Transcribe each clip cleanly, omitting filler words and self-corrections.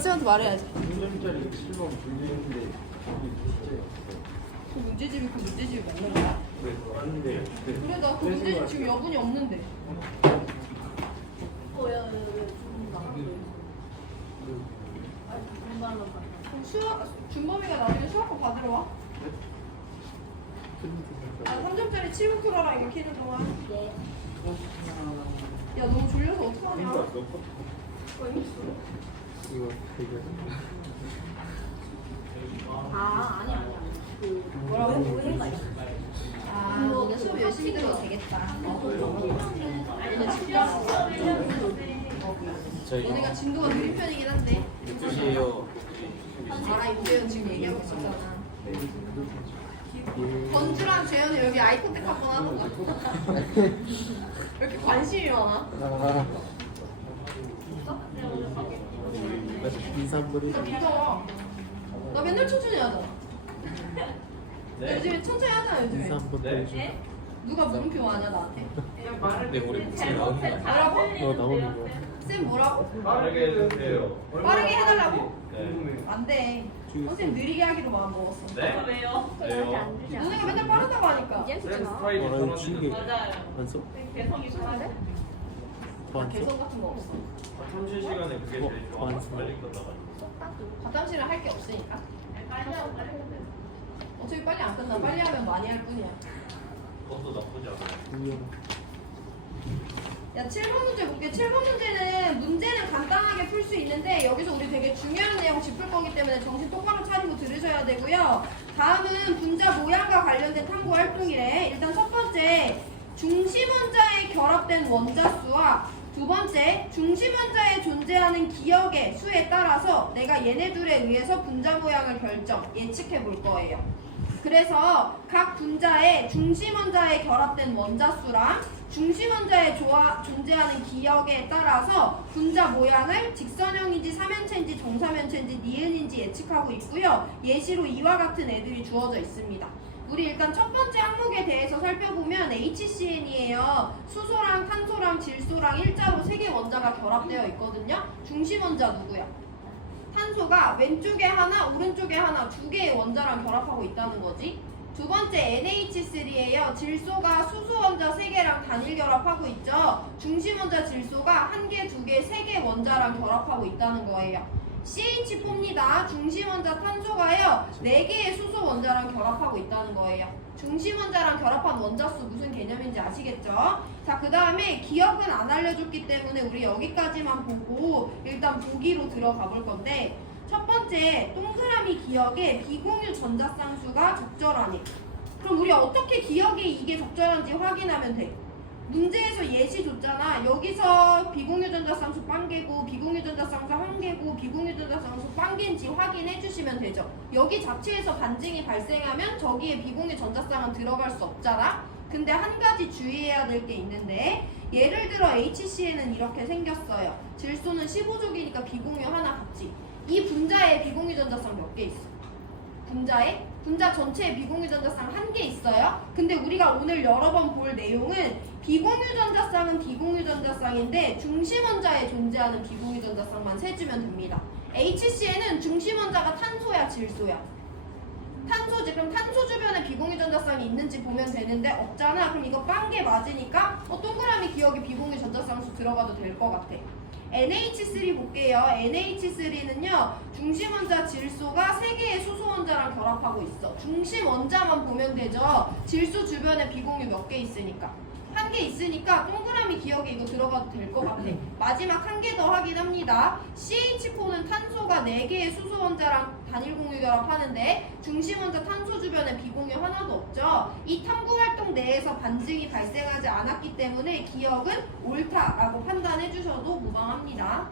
선생님한테 말해야지. 3점짜리 7번 분리했는데 그 문제집이 그 문제집이 맞는 거야? 네, 맞는데 그래 나 그 문제집 지금 여분이 없는데. 그럼 수학 준범이가 나중에 수학과 받으러 와? 아 3점짜리 7분 풀어라 이거 키는 동안. 네. 야 너무 졸려서 어떡하냐? 이거 되게 아니야. 뭐라고? 오해가 있어. 아 너네 수업 열심히 들어도 되겠다. 너네 너네가 진도가 느린 편이긴 한데. 12시에요. 알아 유재현 지금 얘기하고 있었잖아. 건주랑 재현이 여기 아이콘택 한번 하는 거야. 왜 이렇게 관심이 많아? 인삼불이 나 믿어. 나 맨날 천천히 하잖아. 나 요즘에 천천히 하잖아 요즘에. 인삼불 보여줘. 누가 물음표 많냐 나한테? 네, 우리 목소리 나오는 거. 뭐라고? 너 나오는 거. 쌤 뭐라고? 빠르게 해주세요. 빠르게 해달라고? 네. 안 돼. 선생님 느리게 하기로 마음 먹었어. 네? 왜요? 왜요? 안 주지 않아? 너네가 맨날 빠르다고 하니까. 이제 쌤 주잖아. 스트라이크 나 전환 주게. 맞아요. 완성. 개성이 편한데? 나 개성 같은 거 없어. 탐실 시간에 그게 제일 좋아. 완성. 빨리 끝나가지고. 과탐실은 할 게 없으니까. 어차피 빨리 안 끝나. 빨리 하면 많이 할 뿐이야. 그것도 나쁘지 않아요. 우연. 야 7번 문제 볼게. 7번 문제는 간단하게 풀 수 있는데 여기서 우리 되게 중요한 내용 짚을 거기 때문에 정신 똑바로 차리고 들으셔야 되고요. 다음은 분자 모양과 관련된 탐구 활동이래. 일단 첫 번째 중심 원자에 결합된 원자 수와 두 번째 중심 원자에 존재하는 기억의 수에 따라서 내가 얘네 둘에 의해서 분자 모양을 예측해 볼 거예요. 그래서 각 분자의 중심 원자에 결합된 원자 수랑 중심 원자에 존재하는 기억에 따라서 분자 모양을 직선형인지 삼연체인지 정삼연체인지 니은인지 예측하고 있고요. 예시로 이와 같은 애들이 주어져 있습니다. 우리 일단 첫 번째 항목에 대해서 살펴보면 HCN이에요. 수소랑 탄소랑 질소랑 일자로 세 개 원자가 결합되어 있거든요. 중심 원자 누구야? 탄소가 왼쪽에 하나, 오른쪽에 하나 두 개의 원자랑 결합하고 있다는 거지. 두 번째 NH3예요. 질소가 수소 원자 3개랑 단일 결합하고 있죠. 중심 원자 질소가 1개, 2개, 3개 원자랑 결합하고 있다는 거예요. CH4입니다. 중심 원자 탄소가요. 4개의 수소 원자랑 결합하고 있다는 거예요. 중심 원자랑 결합한 원자수 무슨 개념인지 아시겠죠? 자, 그 다음에 기억은 안 알려줬기 때문에 우리 여기까지만 보고 일단 보기로 들어가 볼 건데 첫 번째, 동그라미 기억에 비공유 전자쌍수가 적절하니. 그럼 우리 어떻게 기억에 이게 적절한지 확인하면 돼. 문제에서 예시 줬잖아. 여기서 비공유 전자쌍수 빵개고 비공유 전자쌍수 1개고 비공유 전자쌍수 빵개인지 확인해 주시면 되죠. 여기 자체에서 반증이 발생하면 저기에 비공유 전자쌍은 들어갈 수 없잖아. 근데 한 가지 주의해야 될 게 있는데 예를 들어 HCN은 이렇게 생겼어요. 질소는 15족이니까 비공유 하나 같지. 이 분자에 비공유 전자쌍 몇 개 있어? 분자 전체에 비공유 전자쌍 1개 있어요. 근데 우리가 오늘 여러 번 볼 내용은 비공유 전자쌍은 비공유 전자쌍인데 중심 원자에 존재하는 비공유 전자쌍만 세주면 됩니다. HCN은 중심 원자가 탄소야, 질소야? 탄소지. 그럼 탄소 주변에 비공유 전자쌍이 있는지 보면 되는데 없잖아. 그럼 이거 빵개 맞으니까 동그라미 기억에 비공유 전자쌍수 들어가도 될 것 같아. NH3 볼게요. NH3는요 중심 원자 질소가 3개의 수소 원자랑 결합하고 있어. 중심 원자만 보면 되죠. 질소 주변에 비공유 몇 개 있으니까 1개 있으니까 동그라미 기억에 이거 들어가도 될 것 같아. 마지막 1개 더 확인합니다. CH4는 탄소가 4개의 수소 원자랑 단일 공유 결합하는데 중심 원자 탄소 주변에 비공유 하나도 없죠. 이 탐구 활동 내에서 반증이 발생하지 않았기 때문에 기억은 옳다라고 판단해 주셔도 무방합니다.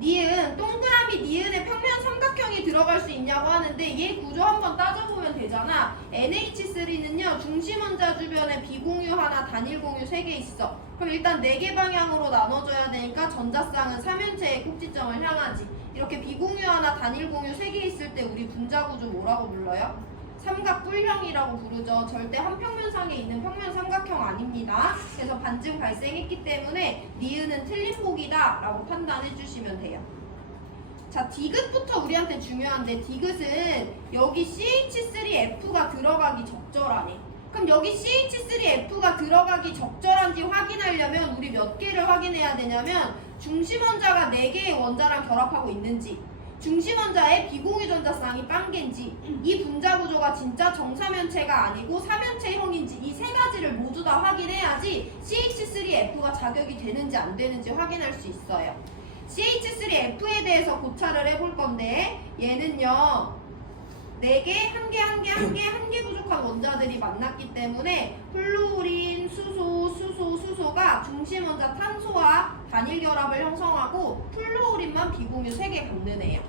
니은, 동그라미 니은에 평면 삼각형이 들어갈 수 있냐고 하는데 얘 구조 한번 따져보면 되잖아. NH3는요 중심 원자 주변에 비공유 하나, 단일 공유 3개 있어. 그럼 일단 4개 방향으로 나눠줘야 되니까 전자쌍은 삼연체의 꼭지점을 향하지. 이렇게 비공유 하나, 단일 공유 3개 있을 때 우리 분자 구조 뭐라고 불러요? 삼각뿔형이라고 부르죠. 절대 한 평면상에 있는 평면 삼각형 아닙니다. 그래서 반증 발생했기 때문에 니은은 틀린 복이다 라고 판단해 주시면 돼요. 자, 디귿부터 우리한테 중요한데 디귿은 여기 CH3F가 들어가기 적절하네. 그럼 여기 CH3F가 들어가기 적절한지 확인하려면 우리 몇 개를 확인해야 되냐면 중심 원자가 4개의 원자랑 결합하고 있는지, 중심 원자의 비공유 전자쌍이 빵개인지, 이 분자 구조가 진짜 정사면체가 아니고 사면체형인지 이 3가지를 모두 다 확인해야지 CH3F가 자격이 되는지 안 되는지 확인할 수 있어요. CH3F에 대해서 고찰을 해볼 건데 얘는요 4개, 1개 부족한 원자들이 만났기 때문에 플루오린, 수소가 중심 원자 탄소와 단일 결합을 형성하고 플루오린만 비공유 3개 갖는 애예요.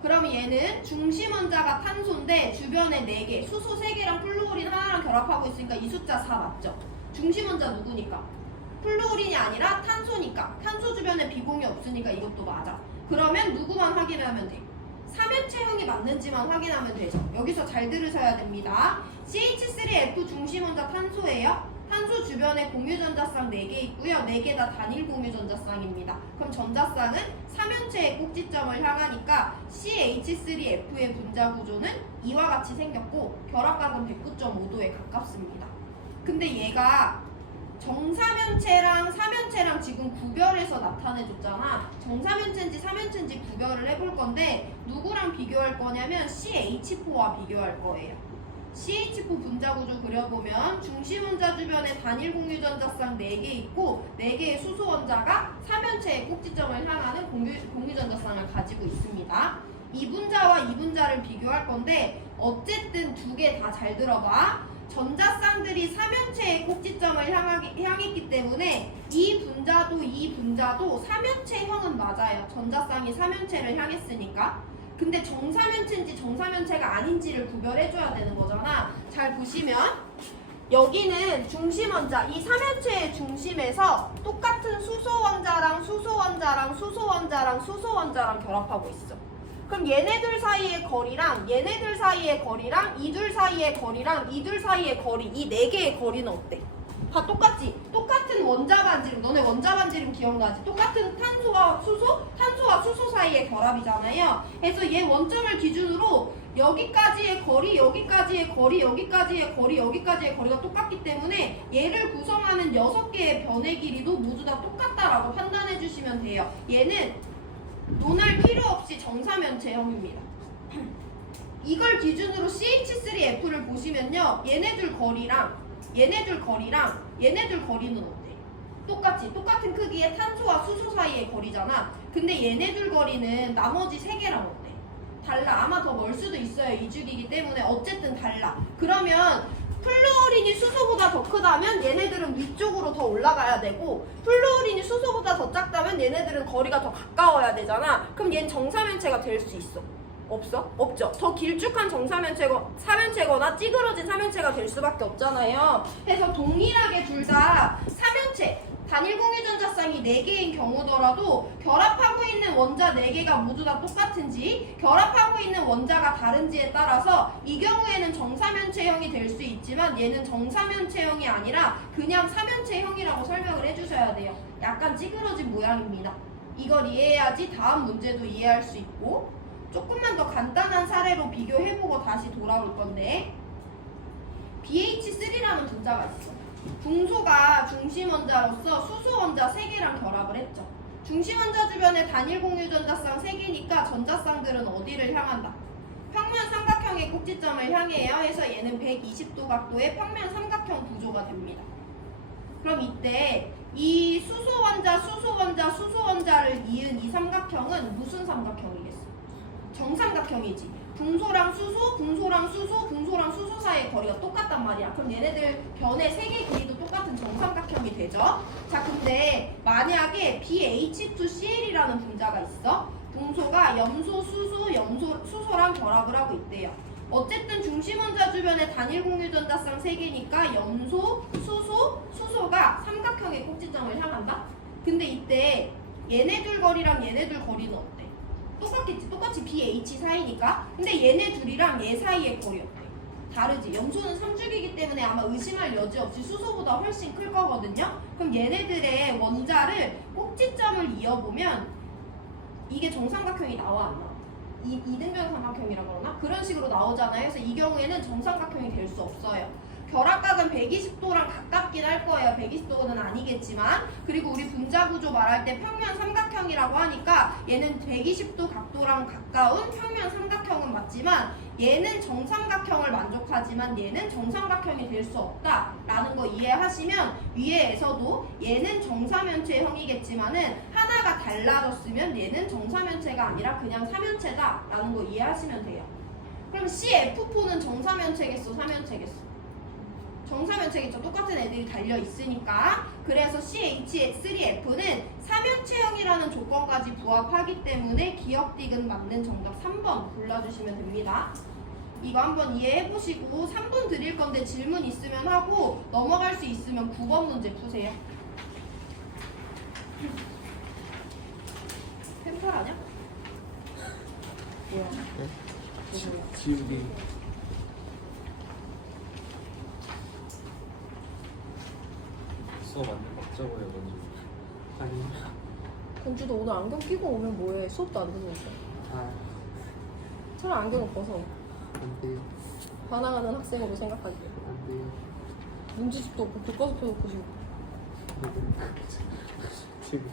그러면 얘는 중심 원자가 탄소인데 주변에 4개, 수소 3개랑 플루오린 하나랑 결합하고 있으니까 이 숫자 4 맞죠? 중심 원자 누구니까? 플루오린이 아니라 탄소니까. 탄소 주변에 비공유 없으니까 이것도 맞아. 그러면 누구만 확인하면 돼? 사면체형이 맞는지만 확인하면 되죠. 여기서 잘 들으셔야 됩니다. CH3F 중심 원자 탄소예요. 탄소 주변에 공유 전자쌍 4개 있고요. 4개 다 단일 공유 전자쌍입니다. 그럼 전자쌍은 사면체의 꼭지점을 향하니까 CH3F의 분자 구조는 이와 같이 생겼고 결합각은 109.5도에 가깝습니다. 근데 얘가 정사면체랑 사면체랑 지금 구별해서 나타내줬잖아. 정사면체인지 사면체인지 구별을 해볼 건데 누구랑 비교할 거냐면 CH4와 비교할 거예요. CH4 분자 구조 그려보면 중심 원자 주변에 단일 공유 전자쌍 4개 있고 4개의 수소 원자가 사면체의 꼭지점을 향하는 공유 전자쌍을 가지고 있습니다. 이 분자와 이 분자를 비교할 건데 어쨌든 2개 다 잘 들어봐. 전자쌍들이 사면체의 꼭지점을 향했기 때문에 이 분자도 사면체형은 맞아요. 전자쌍이 사면체를 향했으니까. 근데 정사면체인지 정사면체가 아닌지를 구별해줘야 되는 거잖아. 잘 보시면 여기는 중심 원자, 이 사면체의 중심에서 똑같은 수소 원자랑 결합하고 있어. 그럼 얘네들 사이의 거리랑 얘네들 사이의 거리랑 이둘 사이의 거리랑 이둘 사이의 거리 이 4개의 거리는 어때? 다 똑같지? 똑같은 원자 반지름, 너네 원자 반지름 기억나지? 똑같은 탄소와 수소 사이의 결합이잖아요. 그래서 얘 원점을 기준으로 여기까지의 거리, 여기까지의 거리, 여기까지의 거리, 여기까지의 거리가 똑같기 때문에 얘를 구성하는 6개의 변의 길이도 모두 다 똑같다라고 판단해 주시면 돼요. 얘는 논할 필요 없이 정사면체형입니다. 이걸 기준으로 CH3F를 보시면요. 얘네들 거리는 어때? 똑같지? 똑같은 크기의 탄소와 수소 사이의 거리잖아. 근데 얘네들 거리는 나머지 3개랑 어때? 달라. 아마 더 멀 수도 있어요. 이주기이기 때문에 어쨌든 달라. 그러면 플루오린이 수소보다 더 크다면 얘네들은 위쪽으로 더 올라가야 되고 플루오린이 수소보다 더 작다면 얘네들은 거리가 더 가까워야 되잖아. 그럼 얘는 정사면체가 될 수 있어? 없어? 없죠. 더 길쭉한 사면체거나 찌그러진 사면체가 될 수밖에 없잖아요. 그래서 동일하게 둘 다 사면체, 단일 공유 전자쌍이 4개인 경우더라도 결합하고 있는 원자 4개가 모두 다 똑같은지 결합하고 있는 원자가 다른지에 따라서 이 경우에는 정사면체형이 될 수 있지만 얘는 정사면체형이 아니라 그냥 사면체형이라고 설명을 해주셔야 돼요. 약간 찌그러진 모양입니다. 이걸 이해해야지 다음 문제도 이해할 수 있고 조금만 더 간단한 사례로 비교해보고 다시 돌아올 건데 BH3라는 분자가 있어. 중소가 중심 원자로서 수소 원자 3개랑 결합을 했죠. 중심 원자 주변에 단일 공유 전자쌍 3개니까 전자쌍들은 어디를 향한다? 평면 삼각형의 꼭지점을 향해요. 해서 얘는 120도 각도의 평면 삼각형 구조가 됩니다. 그럼 이때 이 수소 원자를 이은 이 삼각형은 무슨 삼각형이겠어? 정삼각형이지. 붕소랑 수소 사이의 거리가 똑같단 말이야. 그럼 얘네들 변의 3개 길이도 똑같은 정삼각형이 되죠. 자, 근데 만약에 BH2Cl이라는 분자가 있어. 붕소가 염소, 수소랑 결합을 하고 있대요. 어쨌든 중심 원자 주변에 단일 공유 전자쌍 3개니까 염소, 수소가 삼각형의 꼭지점을 향한다. 근데 이때 얘네들 거리랑 얘네들 거리는 어때? 똑같겠지. 똑같이 BH 사이니까. 근데 얘네 둘이랑 얘 사이의 거리 어때? 다르지. 염소는 3주기이기 때문에 아마 의심할 여지 없이 수소보다 훨씬 클 거거든요. 그럼 얘네들의 원자를 꼭지점을 이어보면 이게 정삼각형이 나와 안 나와? 이등변 삼각형이라 그러나? 그런 식으로 나오잖아요. 그래서 이 경우에는 정삼각형이 될 수 없어요. 결합각은 120도랑 가깝긴 할 거예요. 120도는 아니겠지만. 그리고 우리 분자구조 말할 때 평면 삼각형이라고 하니까 얘는 120도 각도랑 가까운 평면 삼각형은 맞지만 얘는 정삼각형을 만족하지만 얘는 정삼각형이 될 수 없다라는 거 이해하시면 위에에서도 얘는 정사면체형이겠지만은 하나가 달라졌으면 얘는 정사면체가 아니라 그냥 사면체다라는 거 이해하시면 돼요. 그럼 CF4는 정사면체겠어, 사면체겠어? 정사면체겠죠. 똑같은 애들이 달려 있으니까. 그래서 CH3F는 사면체형이라는 조건까지 부합하기 때문에 기억디귿 맞는 정답 3번 골라주시면 됩니다. 이거 한번 이해해보시고 3분 드릴 건데 질문 있으면 하고 넘어갈 수 있으면 9번 문제 푸세요. 펜팔 아냐? 뭐야? 지우개. 수업 안 먹자고 해가지고. 아니. 건주도 오늘 안경 끼고 오면 뭐해? 수업도 안 듣는데. 아, 차라리 안경을 벗어. 안 돼요. 반항하는 학생으로 생각하지. 안 돼요. 문제집도 없고 교과서 펴놓고 지금. 지금.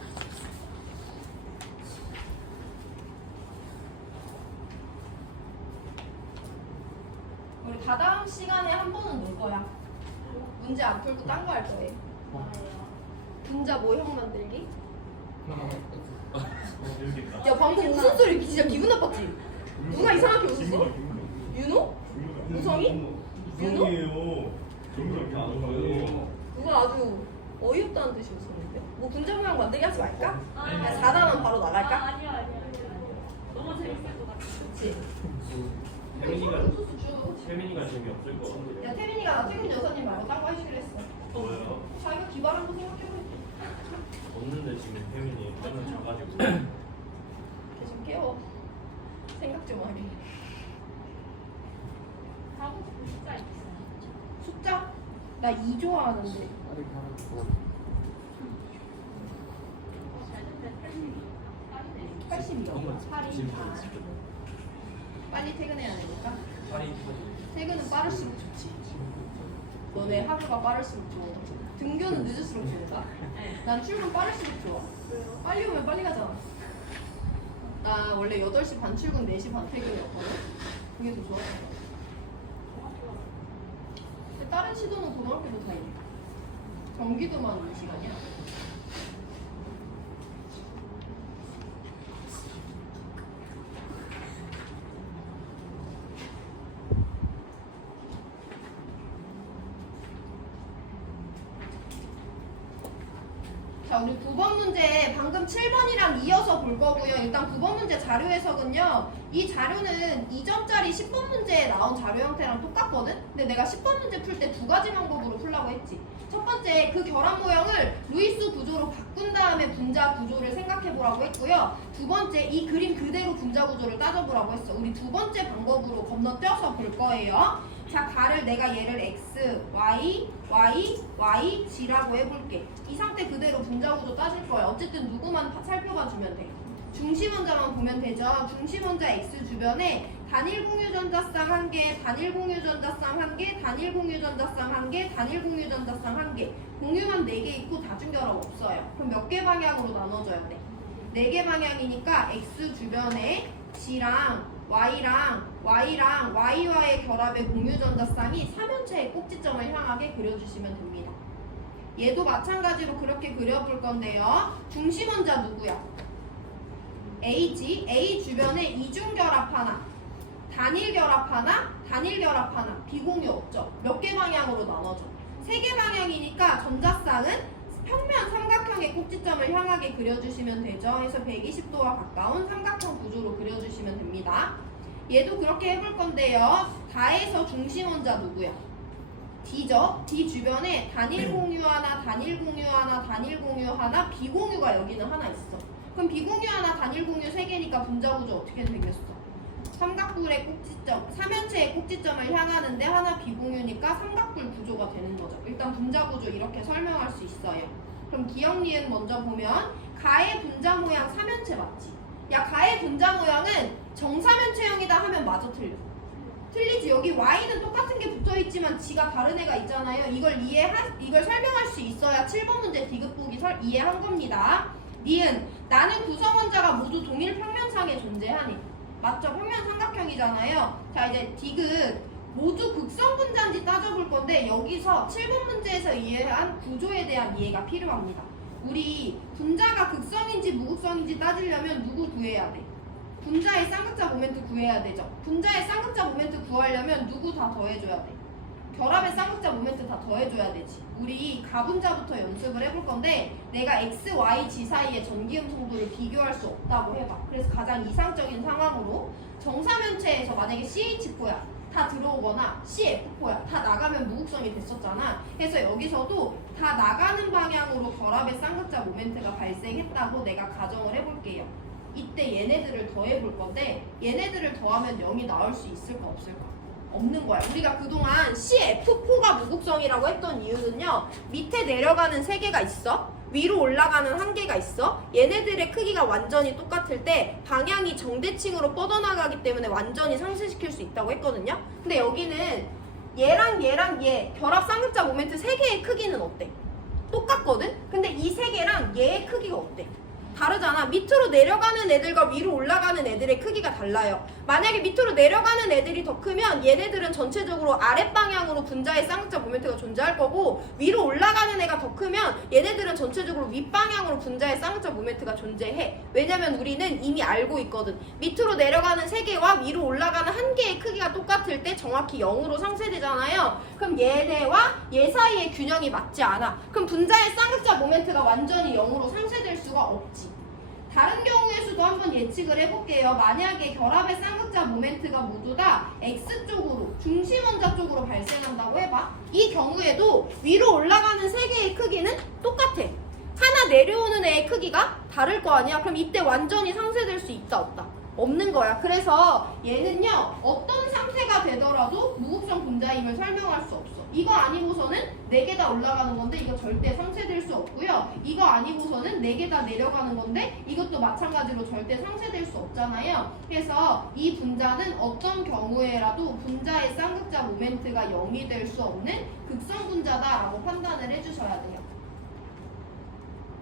우리 다다음 시간에 한 번은 놀 거야. 문제 안 풀고 딴 거 할 거예요. 분자 모형 만들기. 야 방금 무슨 소리? 진짜 기분 나빴지? 누가 이상하게 웃었어? 윤호? 우성이? 이상이에요. 저렇게 안 오고요. 누가 아주 어이없다는 듯이 웃었는데? 뭐 분자 모형 만들기 하지 말까? 야 4단원 바로 나갈까? 아니야. 너무 재밌을 것 같아. 그치? 태민이가 재미없을 것 같아요. 야 태민이가 나 퇴근 여사님 말고 딴 거 하시기로 했어. 뭐예요? 자기가 기발한 거 생각해보니까 없는데 지금 태민이 맨날 자가지고. 걔좀 깨워. 생각 좀 하게. 하고 싶은 숫자 있어. 숫자? 나 2 좋아하는데. 빠르게 하라고. 잘 됐네. 빠르네. 80이요. 8이 빨리 퇴근해야 되니까. 퇴근은 빠를수록 좋지. 너네 하루가 빠를수록 좋아. 등교는 늦을수록 좋을까? 난 출근 빠를수록 좋아. 빨리 오면 빨리 가잖아. 나 원래 8시 반 출근, 4시 반 퇴근이었거든? 그게 더 좋았던 것 같아. 근데 다른 시도는 고등학교도 다 있네. 경기도만 이 시간이야. 자, 우리 9번 문제 방금 7번이랑 이어서 볼 거고요. 일단 9번 문제 자료 해석은요. 이 자료는 이전짜리 10번 문제에 나온 자료 형태랑 똑같거든? 근데 내가 10번 문제 풀 때 2가지 방법으로 풀라고 했지. 첫 번째, 그 결합 모형을 루이스 구조로 바꾼 다음에 분자 구조를 생각해 보라고 했고요. 두 번째, 이 그림 그대로 분자 구조를 따져보라고 했어. 우리 두 번째 방법으로 건너뛰어서 볼 거예요. 자, 가를 내가 얘를 x, y, y, y, g라고 해볼게. 이 상태 그대로 분자 구조 따질 거야. 어쨌든 누구만 살펴봐 주면 돼. 중심 원자만 보면 되죠. 중심 원자 x 주변에 단일 공유 전자쌍 1개, 단일 공유 전자쌍 1개, 단일 공유 전자쌍 1개, 단일 공유 전자쌍 1개. 공유만 4개 있고 다중결합 없어요. 그럼 몇 개 방향으로 나눠줘야 돼? 4개 방향이니까 x 주변에 g랑 y랑 y와의 결합의 공유 전자쌍이 3연체의 꼭지점을 향하게 그려주시면 됩니다. 얘도 마찬가지로 그렇게 그려볼 건데요. 중심 원자 누구야? A지. A 주변에 이중결합 하나, 단일결합 하나, 단일결합 하나. 비공유 없죠? 몇 개 방향으로 나눠져? 3개 방향이니까 전자쌍은 평면 삼각형의 꼭지점을 향하게 그려주시면 되죠. 그래서 120도와 가까운 삼각형 구조로 그려주시면 됩니다. 얘도 그렇게 해볼 건데요. 다에서 중심 원자 누구야? D죠? D 주변에 단일 공유 하나, 단일 공유 하나, 단일 공유 하나, 비공유가 여기는 하나 있어. 그럼 비공유 하나, 단일 공유 3개니까 분자 구조 어떻게 생겼어? 삼각뿔의 꼭지점, 삼연체의 꼭지점을 향하는데 하나 비공유니까 삼각뿔 구조가 되는 거죠. 일단 분자 구조 이렇게 설명할 수 있어요. 그럼 기억 니은 먼저 보면 가의 분자 모양 삼연체 맞지? 야, 가의 분자 모양은 정사면체형이다 하면 마저 틀려. 틀리지. 여기 y는 똑같은 게 붙어있지만 지가 다른 애가 있잖아요. 이걸 설명할 수 있어야 7번 문제 디귿보기 이해한 겁니다. 니은 나는 구성원자가 모두 동일 평면상에 존재하니. 맞죠? 평면 삼각형이잖아요. 자, 이제 디귿 모두 극성분자인지 따져볼 건데 여기서 7번 문제에서 이해한 구조에 대한 이해가 필요합니다. 우리 분자가 극성인지 무극성인지 따지려면 누구 구해야 돼? 분자의 쌍극자 모멘트 구해야 되죠. 분자의 쌍극자 모멘트 구하려면 누구 다 더해줘야 돼? 결합의 쌍극자 모멘트 다 더해줘야 되지. 우리 가분자부터 연습을 해볼 건데 내가 x, y, 지 사이의 전기음 성도를 비교할 수 없다고 해봐. 그래서 가장 이상적인 상황으로 정사면체에서 만약에 CH4야 다 들어오거나 CF4야 다 나가면 무극성이 됐었잖아. 그래서 여기서도 다 나가는 방향으로 결합의 쌍극자 모멘트가 발생했다고 내가 가정을 해볼게요. 이때 얘네들을 더해볼 건데 얘네들을 더하면 0이 나올 수 있을까 없을까? 없는 거야. 우리가 그동안 CF4가 무극성이라고 했던 이유는요. 밑에 내려가는 3개가 있어. 위로 올라가는 1개가 있어. 얘네들의 크기가 완전히 똑같을 때 방향이 정대칭으로 뻗어나가기 때문에 완전히 상쇄시킬 수 있다고 했거든요. 근데 여기는 얘랑 얘 결합 쌍극자 모멘트 3개의 크기는 어때? 똑같거든? 근데 이 3개랑 얘의 크기가 어때? 다르잖아. 밑으로 내려가는 애들과 위로 올라가는 애들의 크기가 달라요. 만약에 밑으로 내려가는 애들이 더 크면 얘네들은 전체적으로 아랫방향으로 분자의 쌍극자 모멘트가 존재할 거고 위로 올라가는 애가 더 크면 얘네들은 전체적으로 윗방향으로 분자의 쌍극자 모멘트가 존재해. 왜냐면 우리는 이미 알고 있거든. 밑으로 내려가는 3개와 위로 올라가는 1개의 크기가 똑같을 때 정확히 0으로 상쇄되잖아요. 그럼 얘네와 얘 사이의 균형이 맞지 않아. 그럼 분자의 쌍극자 모멘트가 완전히 0으로 상쇄될 수가 없지. 다른 경우의 수도 한번 예측을 해볼게요. 만약에 결합의 쌍극자 모멘트가 모두 다 X쪽으로, 중심원자 쪽으로 발생한다고 해봐. 이 경우에도 위로 올라가는 3개의 크기는 똑같아. 하나 내려오는 애의 크기가 다를 거 아니야? 그럼 이때 완전히 상쇄될 수 있다 없다? 없는 거야. 그래서 얘는요. 어떤 상태가 되더라도 무극성 분자임을 설명할 수 없어. 이거 아니고서는 4개 다 올라가는 건데 이거 절대 상쇄될 수 없고요. 이거 아니고서는 4개 다 내려가는 건데 이것도 마찬가지로 절대 상쇄될 수 없잖아요. 그래서 이 분자는 어떤 경우에라도 분자의 쌍극자 모멘트가 0이 될 수 없는 극성 분자다라고 판단을 해주셔야 돼요.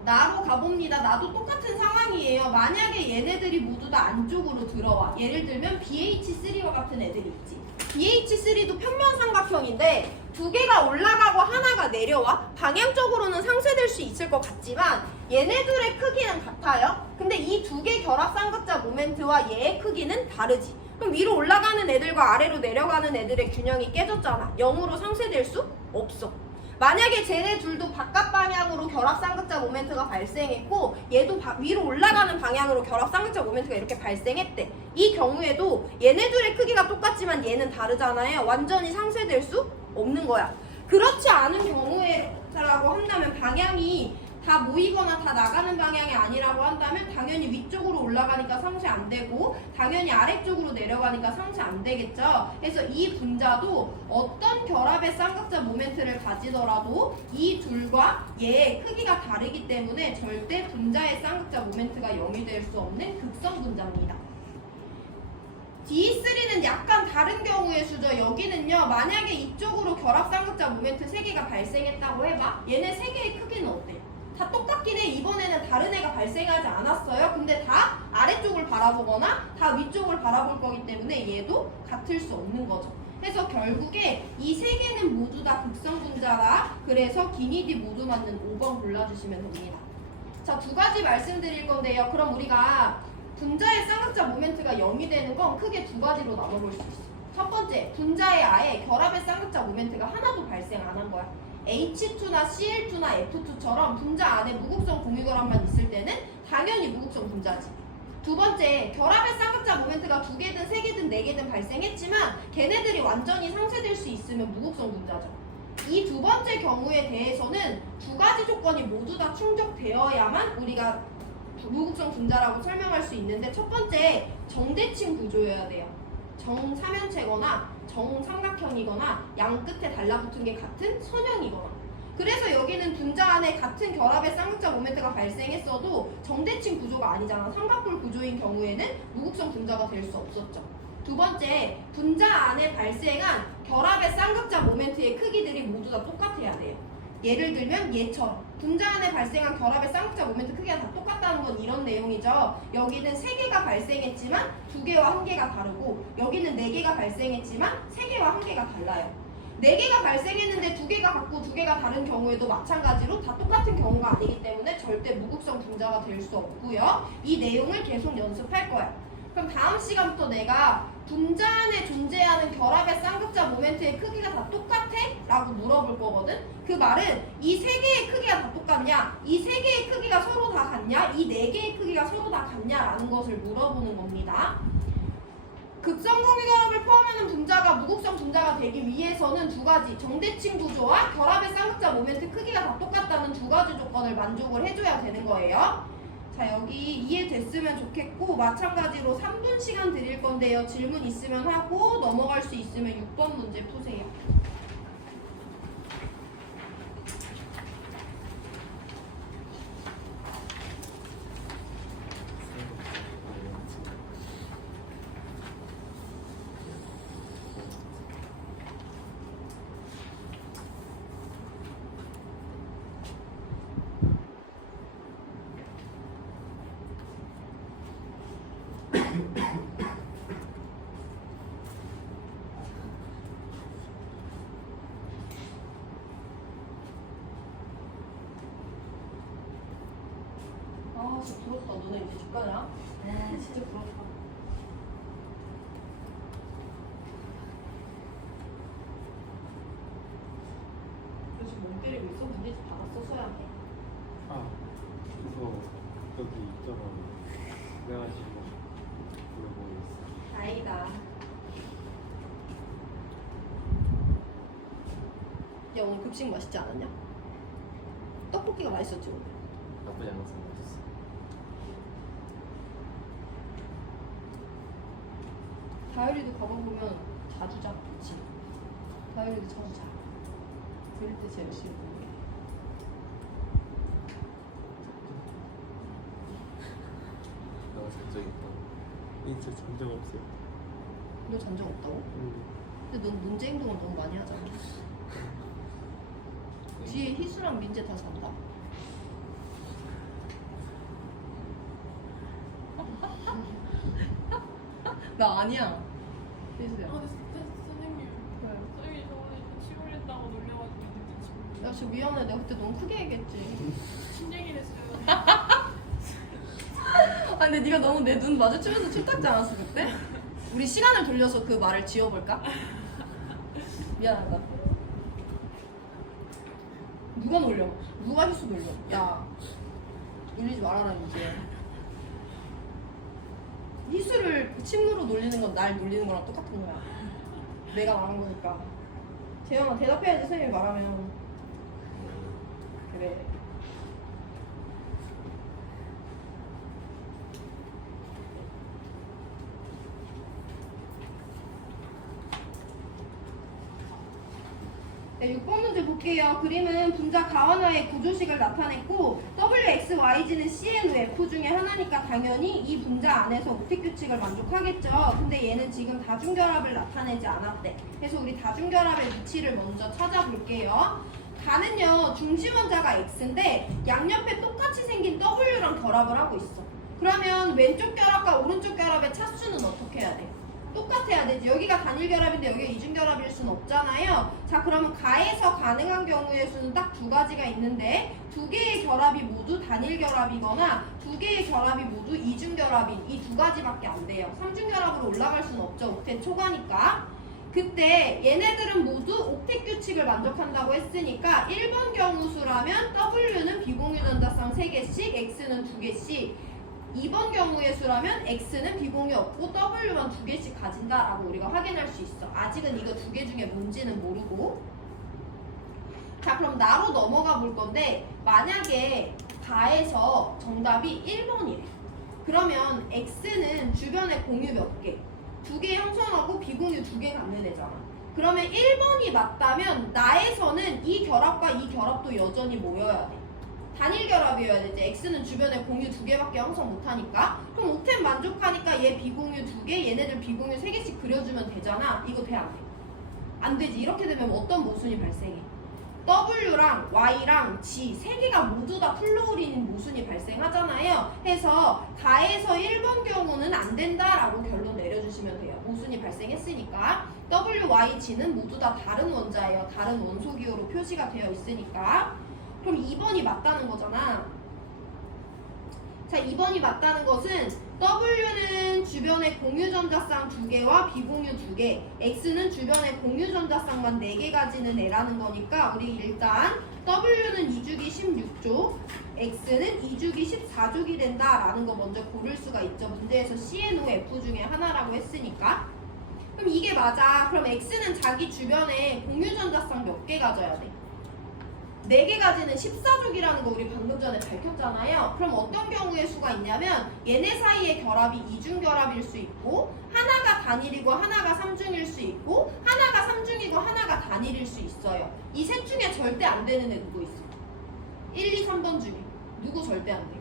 나로 가봅니다. 나도 똑같은 상황이에요. 만약에 얘네들이 모두 다 안쪽으로 들어와. 예를 들면 BH3와 같은 애들이 있지. BH3도 평면 삼각형인데 2개가 올라가고 하나가 내려와. 방향적으로는 상쇄될 수 있을 것 같지만 얘네들의 크기는 같아요. 근데 이 2개 결합 쌍극자 모멘트와 얘의 크기는 다르지. 그럼 위로 올라가는 애들과 아래로 내려가는 애들의 균형이 깨졌잖아. 0으로 상쇄될 수 없어. 만약에 쟤네 둘도 바깥 방향으로 결합 쌍극자 모멘트가 발생했고 얘도 위로 올라가는 방향으로 결합 쌍극자 모멘트가 이렇게 발생했대. 이 경우에도 얘네들의 크기가 똑같지만 얘는 다르잖아요. 완전히 상쇄될 수 없는 거야. 그렇지 않은 경우에라고 한다면 방향이 다 모이거나 다 나가는 방향이 아니라고 한다면 당연히 위쪽으로 올라가니까 상쇄 안 되고 당연히 아래쪽으로 내려가니까 상쇄 안 되겠죠. 그래서 이 분자도 어떤 결합의 쌍극자 모멘트를 가지더라도 이 둘과 얘의 크기가 다르기 때문에 절대 분자의 쌍극자 모멘트가 0이 될 수 없는 극성 분자입니다. D3는 약간 다른 경우의 수죠. 여기는요. 만약에 이쪽으로 결합 쌍극자 모멘트 3개가 발생했다고 해봐. 얘네 3개의 크기는 어때? 다 똑같긴 해. 이번에는 다른 애가 발생하지 않았어요. 근데 다 아래쪽을 바라보거나 다 위쪽을 바라볼 거기 때문에 얘도 같을 수 없는 거죠. 그래서 결국에 이 3개는 모두 다 극성 분자다. 그래서 기니디 모두 맞는 5번 골라주시면 됩니다. 자, 2가지 말씀드릴 건데요. 그럼 우리가 분자의 쌍극자 모멘트가 0이 되는 건 크게 2가지로 나눠볼 수 있어. 첫 번째, 분자의 아예 결합의 쌍극자 모멘트가 하나도 발생 안 한 거야. H2나 Cl2나 F2처럼 분자 안에 무극성 공유결합만 있을 때는 당연히 무극성 분자지. 두 번째, 결합의 쌍극자 모멘트가 2개든 3개든 4개든 발생했지만 걔네들이 완전히 상쇄될 수 있으면 무극성 분자죠. 이 2번째 경우에 대해서는 2가지 조건이 모두 다 충족되어야만 우리가 무극성 분자라고 설명할 수 있는데, 첫 번째, 정대칭 구조여야 돼요. 정사면체거나 정삼각형이거나 양 끝에 달라붙은 게 같은 선형이거나. 그래서 여기는 분자 안에 같은 결합의 쌍극자 모멘트가 발생했어도 정대칭 구조가 아니잖아. 삼각뿔 구조인 경우에는 무극성 분자가 될 수 없었죠. 두 번째, 분자 안에 발생한 결합의 쌍극자 모멘트의 크기들이 모두 다 똑같아야 돼요. 예를 들면 얘처럼 분자 안에 발생한 결합의 쌍극자 모멘트 크기가 다 똑같다는 건 이런 내용이죠. 여기는 3개가 발생했지만 2개와 1개가 다르고 여기는 4개가 발생했지만 3개와 1개가 달라요. 4개가 발생했는데 2개가 같고 2개가 다른 경우에도 마찬가지로 다 똑같은 경우가 아니기 때문에 절대 무극성 분자가 될 수 없고요. 이 내용을 계속 연습할 거야. 그럼 다음 시간부터 내가 분자 안에 존재하는 결합의 쌍극자 모멘트의 크기가 다 똑같아? 라고 물어볼 거거든. 그 말은 이 3개의 크기가 다 똑같냐? 이 3개의 크기가 서로 다 같냐? 이 4개의 크기가 서로 다 같냐? 라는 것을 물어보는 겁니다. 극성공유 결합을 포함하는 분자가 무극성 분자가 되기 위해서는 2가지 정대칭 구조와 결합의 쌍극자 모멘트 크기가 다 똑같다는 2가지 조건을 만족을 해줘야 되는 거예요. 자, 여기 이해됐으면 좋겠고 마찬가지로 3분 시간 드릴 건데요. 질문 있으면 하고 넘어갈 수 있으면 6번 문제 푸세요. 아, 진짜 부럽다. 너네 이제 집 가냐? 네, 진짜 부럽다. 너 지금 멍 때리고 있어? 문제집 받았어? 써야 돼. 아 그거 여기 있잖아. 그래가지고 물어보고 있어. 다행이다. 야, 오늘 급식 맛있지 않았냐? 떡볶이가 맛있었지 오늘. 나쁘지 않았어. 맛있어. 다율이도 가봐보면 자주 자. 그치? 다율이도 처음 자. 그럴 때 제일 싫어. 내가 잔적 있다. 진짜 잔적 없어. 너 잔적 없다고? 응. 근데 넌 문제 행동을 너무 많이 하잖아. 뒤에 희수랑 민재 다 잔다. 나 아니야. 희수야. 아, 근데 선생님. 왜? 선생님이 저번에 침 흘린다고 놀려가지고 늦게 침. 나 진짜 미안해. 내가 그때 너무 크게 얘기했지. 심쟁이 됐어요. 아 근데 네가 너무 내 눈 마주치면서 칠탁지 않았어 그때? 우리 시간을 돌려서 그 말을 지워볼까? 미안하다. 누가 놀려? 누가 희수 놀려? 야 놀리지 말아라 이제. 희수를 침으로 놀리는 건 날 놀리는 거랑 똑같은 거야. 내가 말한 거니까. 재영아 대답해야지 선생님이 말하면. 그래. 네, 6번 문제 볼게요. 그림은 분자 가완화의 구조식을 나타냈고 WX, YG는 CN, F 중에 하나니까 당연히 이 분자 안에서 옥텟 규칙을 만족하겠죠. 근데 얘는 지금 다중결합을 나타내지 않았대. 그래서 우리 다중결합의 위치를 먼저 찾아볼게요. 가는요 중심 원자가 X인데 양옆에 똑같이 생긴 W랑 결합을 하고 있어. 그러면 왼쪽 결합과 오른쪽 결합의 차수는 어떻게 해야 돼? 똑같아야 되지. 여기가 단일 결합인데 여기가 이중 결합일 수는 없잖아요. 자, 그러면 가에서 가능한 경우의 수는 딱 2가지가 있는데 2개의 결합이 모두 단일 결합이거나 2개의 결합이 모두 이중 결합인 이 2가지밖에 안 돼요. 3중 결합으로 올라갈 수는 없죠. 옥텟 초과니까. 그때 얘네들은 모두 옥텟 규칙을 만족한다고 했으니까 1번 경우 수라면 W는 비공유 전자쌍 3개씩, X는 2개씩. 2번 경우의 수라면 X는 비공유 없고 W만 2개씩 가진다라고 우리가 확인할 수 있어. 아직은 이거 2개 중에 뭔지는 모르고. 자, 그럼 나로 넘어가 볼 건데 만약에 가에서 정답이 1번이래. 그러면 X는 주변에 공유 몇 개? 2개 형성하고 비공유 2개 갖는 애잖아. 그러면 1번이 맞다면 나에서는 이 결합과 이 결합도 여전히 모여야 돼. 단일 결합이어야 되지. X는 주변에 공유 2개밖에 형성 못하니까. 그럼 옥텐 만족하니까 얘 비공유 2개, 얘네들 비공유 3개씩 그려주면 되잖아. 이거 돼, 안 돼? 안 되지. 이렇게 되면 어떤 모순이 발생해? W랑 Y랑 G 3개가 모두 다 플로우린 모순이 발생하잖아요. 해서 다에서 1번 경우는 안 된다라고 결론 내려주시면 돼요. 모순이 발생했으니까. W, Y, G는 모두 다 다른 원자예요. 다른 원소 기호로 표시가 되어 있으니까. 그럼 2번이 맞다는 거잖아. 자, 2번이 맞다는 것은 W는 주변에 공유전자쌍 2개와 비공유 2개, X는 주변에 공유전자쌍만 4개 가지는 애라는 거니까 우리 일단 W는 2주기 16족, X는 2주기 14족이 된다라는 거 먼저 고를 수가 있죠. 문제에서 CNOF 중에 하나라고 했으니까. 그럼 이게 맞아. 그럼 X는 자기 주변에 공유전자쌍 몇 개 가져야 돼? 4개 가지는 14족이라는 거 우리 방금 전에 밝혔잖아요. 그럼 어떤 경우의 수가 있냐면 얘네 사이의 결합이 이중결합일 수 있고 하나가 단일이고 하나가 삼중일 수 있고 하나가 삼중이고 하나가 단일일 수 있어요. 이 셋 중에 절대 안 되는 애 누구 있어? 1, 2, 3번 중에 누구 절대 안 돼?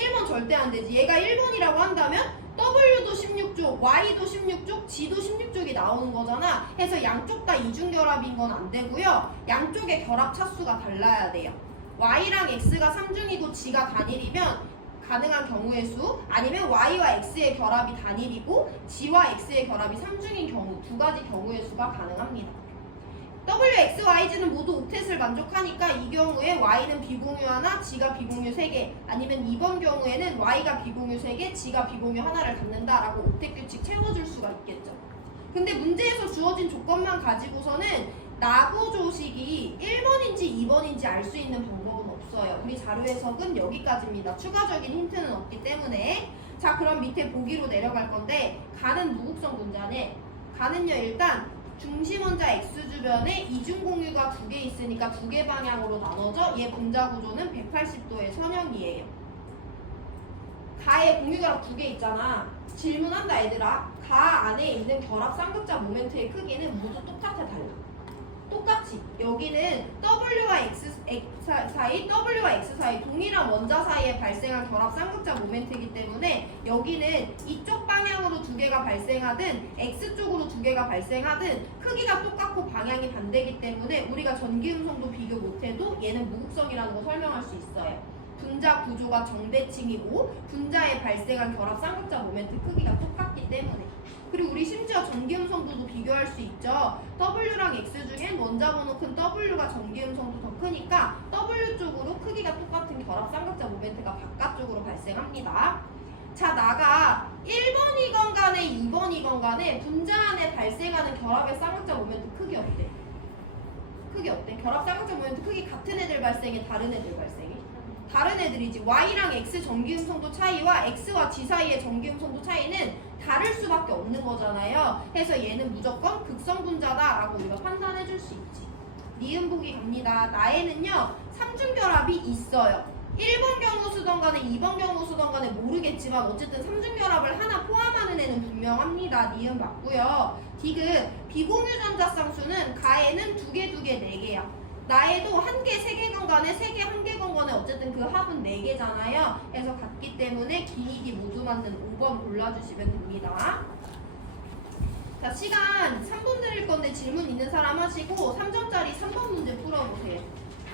1번 절대 안 되지. 얘가 1번이라고 한다면 W도 16족, Y도 16족, G도 16족이 나오는 거잖아. 해서 양쪽 다 이중결합인 건 안 되고요. 양쪽의 결합 차수가 달라야 돼요. Y랑 X가 3중이고 G가 단일이면 가능한 경우의 수, 아니면 Y와 X의 결합이 단일이고 G와 X의 결합이 3중인 경우, 두 가지 경우의 수가 가능합니다. W, X, Y, G는 모두 옥텟을 만족하니까 이 경우에 Y는 비공유 하나, G가 비공유 3개, 아니면 이번 경우에는 Y가 비공유 3개, G가 비공유 하나를 갖는다라고 옥텟 규칙 채워줄 수가 있겠죠. 근데 문제에서 주어진 조건만 가지고서는 나고 조식이 1번인지 2번인지 알 수 있는 방법은 없어요. 우리 자료 해석은 여기까지입니다. 추가적인 힌트는 없기 때문에. 자, 그럼 밑에 보기로 내려갈 건데 가는 무극성 분자네. 가는요, 일단 중심 원자 X 주변에 이중 공유가 2개 있으니까 2개 방향으로 나눠져. 얘 분자 구조는 180도의 선형이에요. 가에 공유결합 2개 있잖아. 질문한다 얘들아. 가 안에 있는 결합 쌍극자 모멘트의 크기는 모두 똑같아, 달라? 똑같이. 여기는 W와 X 사이, W와 X 사이 동일한 원자 사이에 발생한 결합 쌍극자 모멘트이기 때문에 여기는 이쪽 방향으로 2개가 발생하든 X쪽으로 2개가 발생하든 크기가 똑같고 방향이 반대이기 때문에 우리가 전기음성도 비교 못해도 얘는 무극성이라는 거 설명할 수 있어요. 분자 구조가 정대칭이고 분자에 발생한 결합 쌍극자 모멘트 크기가 똑같기 때문에. 그리고 우리 심지어 전기음성도도 비교할 수 있죠. W랑 X 중엔 원자 번호 큰 W가 전기음성도 더 크니까 W 쪽으로 크기가 똑같은 결합 쌍극자 모멘트가 바깥쪽으로 발생합니다. 자, 나가 1번이건 간에 2번이건 간에 분자 안에 발생하는 결합의 쌍극자 모멘트 크기 어때? 크기 어때? 결합 쌍극자 모멘트 크기 같은 애들 발생해? 다른 애들 발생해? 다른 애들이지. Y랑 X 전기음성도 차이와 X와 G 사이의 전기음성도 차이는 다를 수밖에 없는 거잖아요. 해서 얘는 무조건 극성 분자다라고 우리가 판단해 줄 수 있지. 니은 보기 갑니다. 나에는요 3중 결합이 있어요. 1번 경우 수던 간에 2번 경우 수던 간에 모르겠지만 어쨌든 3중 결합을 하나 포함하는 애는 분명합니다. 니은 맞고요. 디귿 비공유전자쌍수는 가에는 2개, 4개야. 나에도 1개, 3개건 간에 3개, 1개건 간에 어쨌든 그 합은 4개잖아요. 그래서 같기 때문에 기이기 모두 맞는 5번 골라주시면 됩니다. 자, 시간 3분 드릴 건데 질문 있는 사람 하시고 3점짜리 3번 문제 풀어보세요.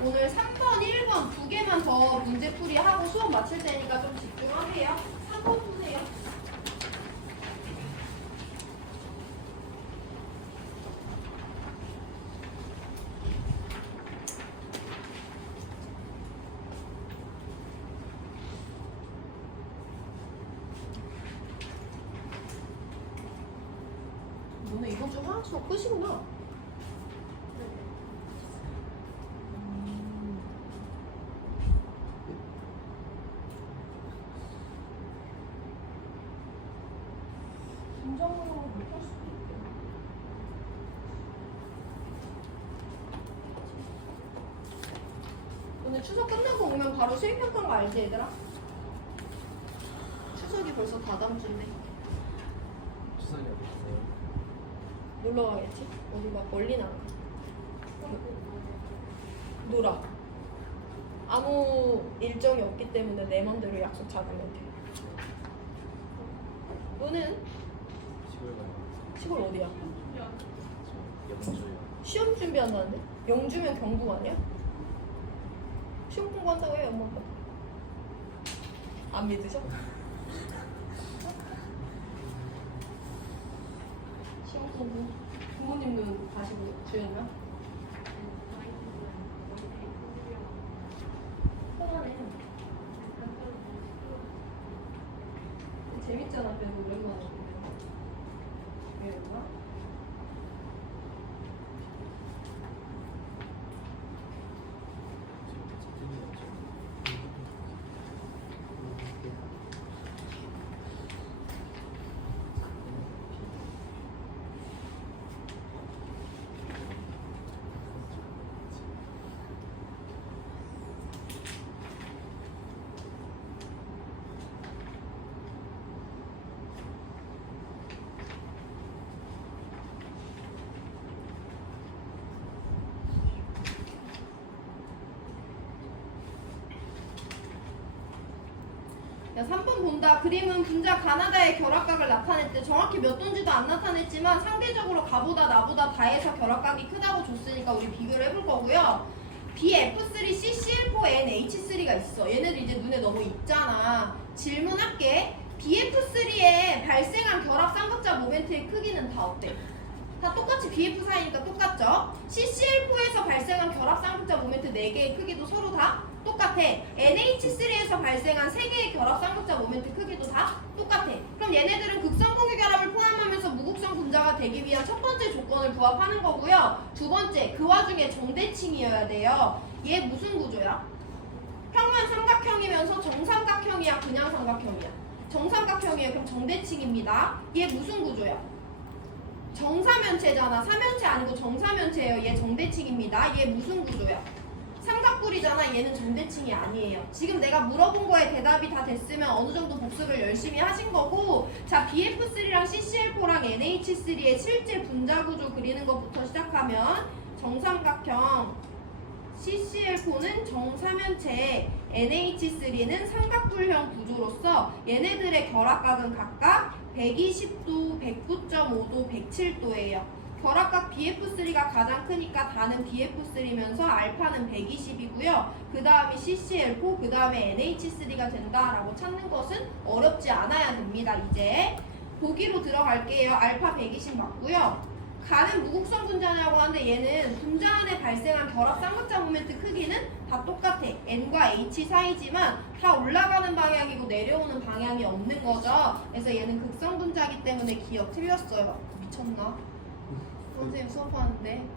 오늘 3번, 1번 2개만 더 문제풀이 하고 수업 마칠 테니까 좀 집중하세요. 3번 보세요. 너네 이번 주 화학 수업 끝이구나. 긴장으로 못할 수도 있겠네. 오늘 추석 끝나고 오면 바로 수행평가인 거 알지 얘들아? 추석이 벌써 다다음 주인데. 추석이 어딨어요? 놀러 가겠지? 어디 막 멀리 나가. 놀아. 아무 일정이 없기 때문에 내 맘대로 약속 잡으면 돼. 너는 시골 가요. 시골 어디야? 저 영주요. 시험 준비한다는데? 영주면 경북 아니야? 시험 공부한다고 해, 엄마 아빠. 안 믿으셔? 시험 공부. 부모님은 가시고 주였나? 편하네. 재밌잖아, 그래도 오랜만에 보면. 왜 그런가? 야, 3번 본다. 그림은 분자 가나다의 결합각을 나타냈대. 정확히 몇 도인지도 안 나타냈지만 상대적으로 가보다 나보다 다해서 결합각이 크다고 줬으니까 우리 비교를 해볼 거고요. BF3CCl4NH3가 있어. 얘네들 이제 눈에 너무 익잖아. 질문할게. BF3에 발생한 결합 쌍극자 모멘트의 크기는 다 어때? 다 똑같이 BF 사이니까 똑같죠? CCl4에서 발생한 결합 쌍극자 모멘트 4개의 크기도 서로 다 똑같아. NH3에서 발생한 3개의 결합 쌍극자 모멘트 크기도 다 똑같아. 그럼 얘네들은 극성공유 결합을 포함하면서 무극성 분자가 되기 위한 첫 번째 조건을 부합하는 거고요. 두 번째, 그 와중에 정대칭이어야 돼요. 얘 무슨 구조야? 평면 삼각형이면서 정삼각형이야, 그냥 삼각형이야? 정삼각형이에요. 그럼 정대칭입니다. 얘 무슨 구조야? 정사면체잖아. 사면체 아니고 정사면체예요. 얘 정대칭입니다. 얘 무슨 구조야? 삼각뿔이잖아. 얘는 정대칭이 아니에요. 지금 내가 물어본 거에 대답이 다 됐으면 어느 정도 복습을 열심히 하신 거고, 자, BF3랑 CCl4랑 NH3의 실제 분자 구조 그리는 것부터 시작하면 정삼각형, CCl4는 정사면체, NH3는 삼각뿔형 구조로서 얘네들의 결합각은 각각 120도, 109.5도, 107도예요. 결합각 BF3가 가장 크니까 다는 BF3면서 알파는 120이고요. 그 다음에 CCl4, 그 다음에 NH3가 된다라고 찾는 것은 어렵지 않아야 됩니다. 이제 보기로 들어갈게요. 알파 120 맞고요. 가는 무극성 분자냐고 하는데 얘는 분자 안에 발생한 결합 쌍극자 모멘트 크기는 다 똑같아. N과 H 사이지만 다 올라가는 방향이고 내려오는 방향이 없는 거죠. 그래서 얘는 극성 분자이기 때문에 기억 틀렸어요. 미쳤나? 선생님 수업하는데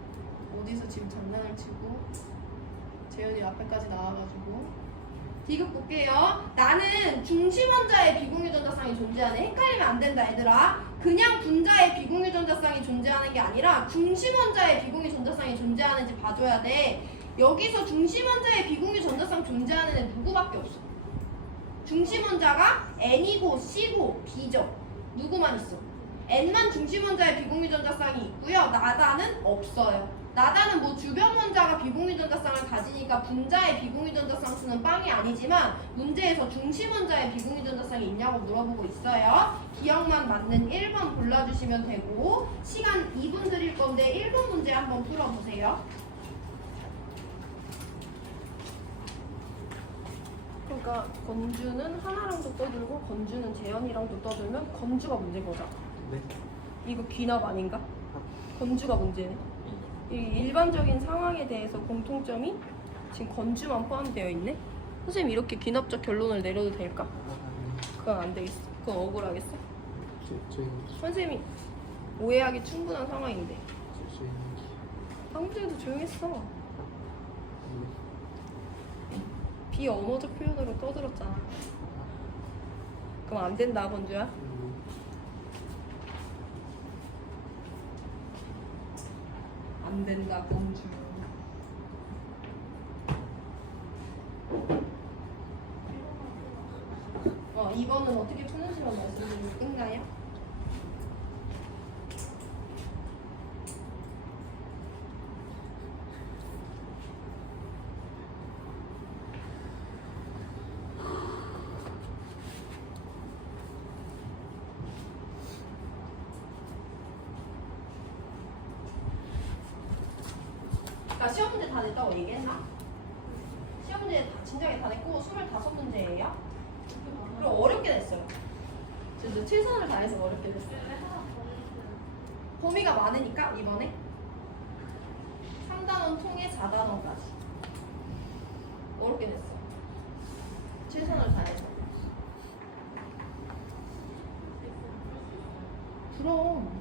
어디서 지금 장난을 치고 재현이 앞에까지 나와가지고 디귿 볼게요. 나는 중심원자의 비공유전자쌍이 존재하네. 헷갈리면 안 된다 얘들아. 그냥 분자의 비공유전자쌍이 존재하는 게 아니라 중심원자의 비공유전자쌍이 존재하는지 봐줘야 돼. 여기서 중심원자의 비공유전자쌍 존재하는 애 누구밖에 없어. 중심원자가 N이고 C고 B죠. 누구만 있어? N만 중심원자의 비공유전자쌍이 있고요. 나다는 없어요. 나다는 뭐 주변 원자가 비공유전자쌍을 가지니까 분자의 비공유전자쌍 수는 빵이 아니지만 문제에서 중심 원자의 비공유전자쌍이 있냐고 물어보고 있어요. 기억만 맞는 1번 골라주시면 되고 시간 2분 드릴 건데 1번 문제 한번 풀어보세요. 그러니까 건주는 하나랑도 떠들고 건주는 재현이랑도 떠들면 건주가 문제인 거잖아. 네. 이거 귀납 아닌가? 건주가 문제네. 이 일반적인 상황에 대해서 공통점이 지금 건주만 포함되어 있네? 선생님 이렇게 귀납적 결론을 내려도 될까? 그건 안 되겠어. 그건 억울하겠어? 저희 선생님이 오해하기 충분한 상황인데 저희 아무 때도 조용했어. 비언어적 표현으로 떠들었잖아. 그럼 안 된다 건주야? 안 된다 건주. 이거는 어떻게 푸는지만 말씀드리면 끝나요? 나 시험 문제 다 냈다고 얘기했나? 시험 문제 다 진작에 다 냈고 25문제예요. 그리고 어렵게 냈어요. 그래서 최선을 다해서 어렵게 냈어요. 범위가 많으니까 이번에 3단원 통해 4단원까지 어렵게 냈어요. 최선을 다해서. 그럼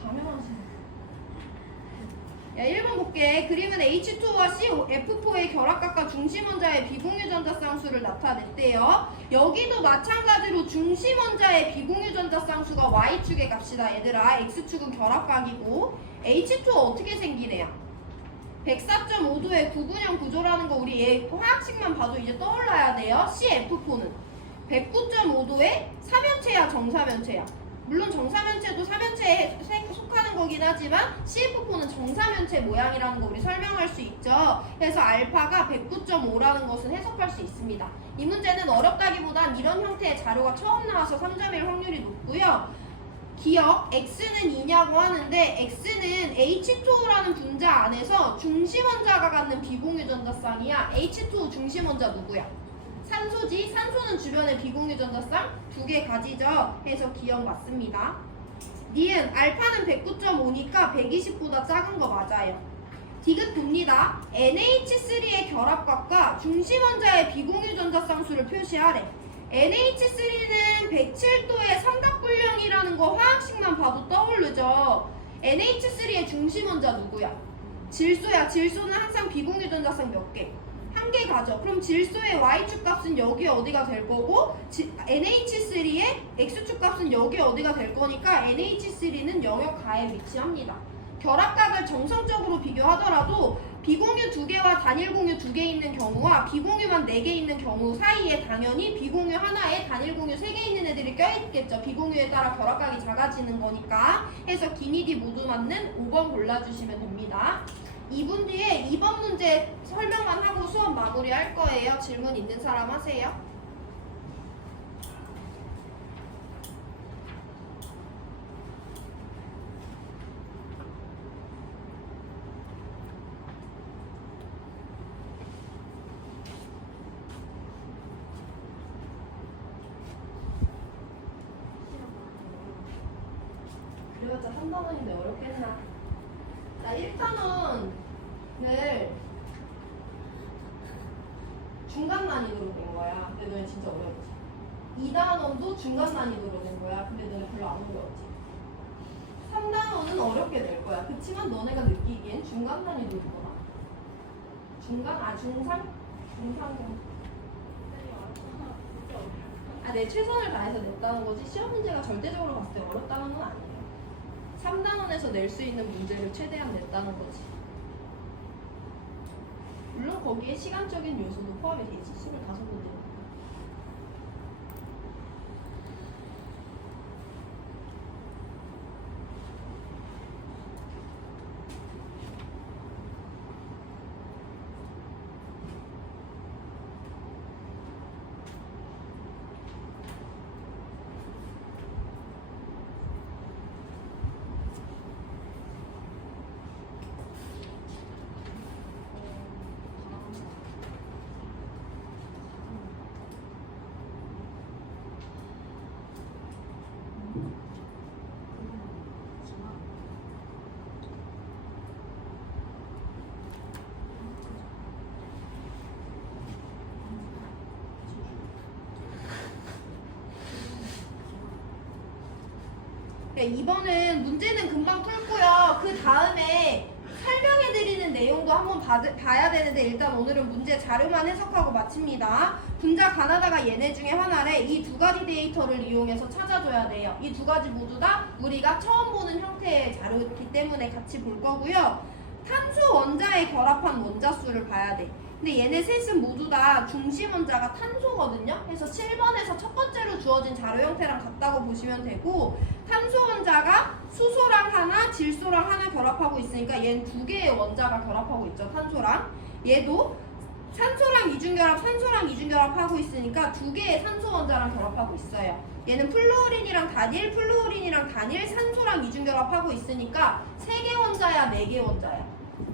당연하지. 야, 1번 볼게. 그림은 H2와 CF4의 결합각과 중심원자의 비공유전자 쌍수를 나타냈대요. 여기도 마찬가지로 중심원자의 비공유전자 쌍수가 Y축의 값이다. 얘들아, X축은 결합각이고 H2 어떻게 생기래요? 104.5도의 구분형 구조라는 거 우리 얘 화학식만 봐도 이제 떠올라야 돼요. CF4는 109.5도의 사면체야, 정사면체야? 물론 정사면체도 사면체에 속하는 거긴 하지만 CF4는 정사면체 모양이라는 거 우리 설명할 수 있죠. 그래서 알파가 109.5라는 것은 해석할 수 있습니다. 이 문제는 어렵다기보단 이런 형태의 자료가 처음 나와서 3점일 확률이 높고요. 기억, X는 2냐고 하는데 X는 H2O라는 분자 안에서 중심원자가 갖는 비공유전자쌍이야. H2O 중심원자 누구야? 산소지. 산소는 주변에 비공유전자쌍 2개 가지죠. 해서 기억 맞습니다. 니은 알파는 109.5니까 120보다 작은 거 맞아요. 디귿 봅니다. NH3의 결합각과 중심원자의 비공유전자쌍 수를 표시하래. NH3는 107도의 삼각불량이라는 거 화학식만 봐도 떠오르죠. NH3의 중심원자 누구야? 질소야. 질소는 항상 비공유전자쌍 몇 개? 한 개 가죠. 그럼 질소의 Y축 값은 여기 어디가 될 거고 NH3의 X축 값은 여기 어디가 될 거니까 NH3는 영역 가에 위치합니다. 결합각을 정성적으로 비교하더라도 비공유 2개와 단일 공유 2개 있는 경우와 비공유만 4개 있는 경우 사이에 당연히 비공유 하나에 단일 공유 3개 있는 애들이 껴있겠죠. 비공유에 따라 결합각이 작아지는 거니까. 해서 기니디 모두 맞는 5번 골라주시면 됩니다. 2분 뒤에 2번 문제 설명만 하고 수업 마무리 할 거예요. 질문 있는 사람 하세요. 그래봤자 3단원인데 어렵겠나? 자, 1단원을 중간 난이도로 된 거야. 근데 너네 진짜 어려웠지. 2단원도 중간 난이도로 된 거야. 근데 너네 별로 안 어려웠지. 3단원은 어렵게 될 거야. 그치만 너네가 느끼기엔 중간 난이도일 거야. 중간? 중상? 중상. 내 최선을 다해서 냈다는 거지 시험 문제가 절대적으로 봤을 때 어렵다는 건 아니에요. 3단원에서 낼 수 있는 문제를 최대한 냈다는 거지. 물론 거기에 시간적인 요소도 포함이 돼 있어. 25문제. 이번은 문제는 금방 풀고요. 그 다음에 설명해드리는 내용도 한번 봐야 되는데 일단 오늘은 문제 자료만 해석하고 마칩니다. 분자 가나다가 얘네 중에 하나래. 이 두 가지 데이터를 이용해서 찾아줘야 돼요. 이 두 가지 모두 다 우리가 처음 보는 형태의 자료이기 때문에 같이 볼 거고요. 탄소 원자에 결합한 원자 수를 봐야 돼. 근데 얘네 셋은 모두 다 중심 원자가 탄소거든요. 그래서 7번에서 첫 번째로 주어진 자료 형태랑 같다고 보시면 되고, 탄소 원자가 수소랑 하나, 질소랑 하나 결합하고 있으니까 얘는 두 개의 원자가 결합하고 있죠. 탄소랑. 얘도 산소랑 이중결합, 산소랑 이중결합하고 있으니까 두 개의 산소 원자랑 결합하고 있어요. 얘는 플루오린이랑 단일, 플루오린이랑 단일, 산소랑 이중결합하고 있으니까 3개 원자야, 4개 원자야?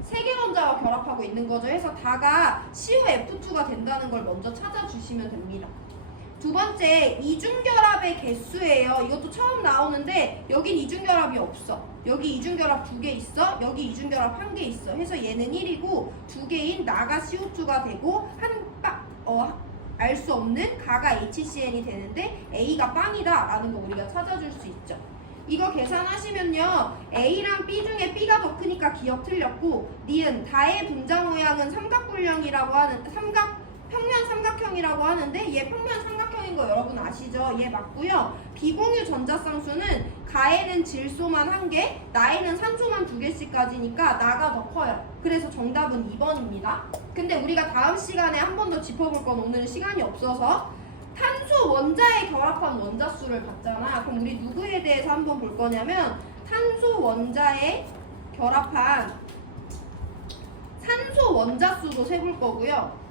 세 개 원자와 결합하고 있는 거죠. 해서 다가 COF2가 된다는 걸 먼저 찾아주시면 됩니다. 두 번째, 이중결합의 개수예요. 이것도 처음 나오는데 여긴 이중결합이 없어. 여기 이중결합 2개 있어. 여기 이중결합 1개 있어. 해서 얘는 1이고 두 개인 나가 CO2가 되고 알 수 없는 가가 HCN이 되는데 A가 빵이다 라는 거 우리가 찾아줄 수 있죠. 이거 계산하시면요, A랑 B 중에 B가 더 크니까 기억 틀렸고, 니은 다의 분자 모양은 삼각불형이라고 하는 평면 삼각형이라고 하는데 얘 평면 삼각형인 거 여러분 아시죠? 얘 맞고요. 비공유 전자쌍수는 가에는 질소만 1개, 나에는 산소만 2개씩까지니까 나가 더 커요. 그래서 정답은 2번입니다. 근데 우리가 다음 시간에 한 번 더 짚어볼 건 오늘은 시간이 없어서 탄소 원자에 결합한 원자 수를 봤잖아. 그럼 우리 누구에 대해서 한번 볼 거냐면 탄소 원자에 결합한 산소 원자 수도 세볼 거고요.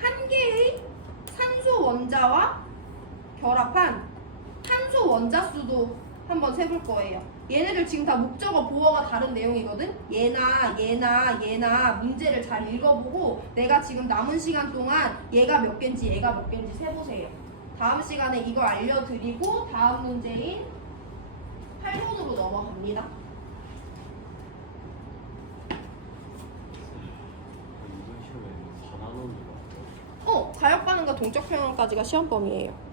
한 개의 산소 원자와 결합한 탄소 원자 수도 한번 세볼 거예요. 얘네들 지금 다 목적어 보어가 다른 내용이거든. 얘나 문제를 잘 읽어보고 내가 지금 남은 시간 동안 얘가 몇 개인지 얘가 몇 개인지 세보세요. 다음 시간에 이거 알려드리고 다음 문제인 8번으로 넘어갑니다. 이번 시험에 반환원도 나왔고 가역 반응과 동적 평형까지가 시험 범위예요.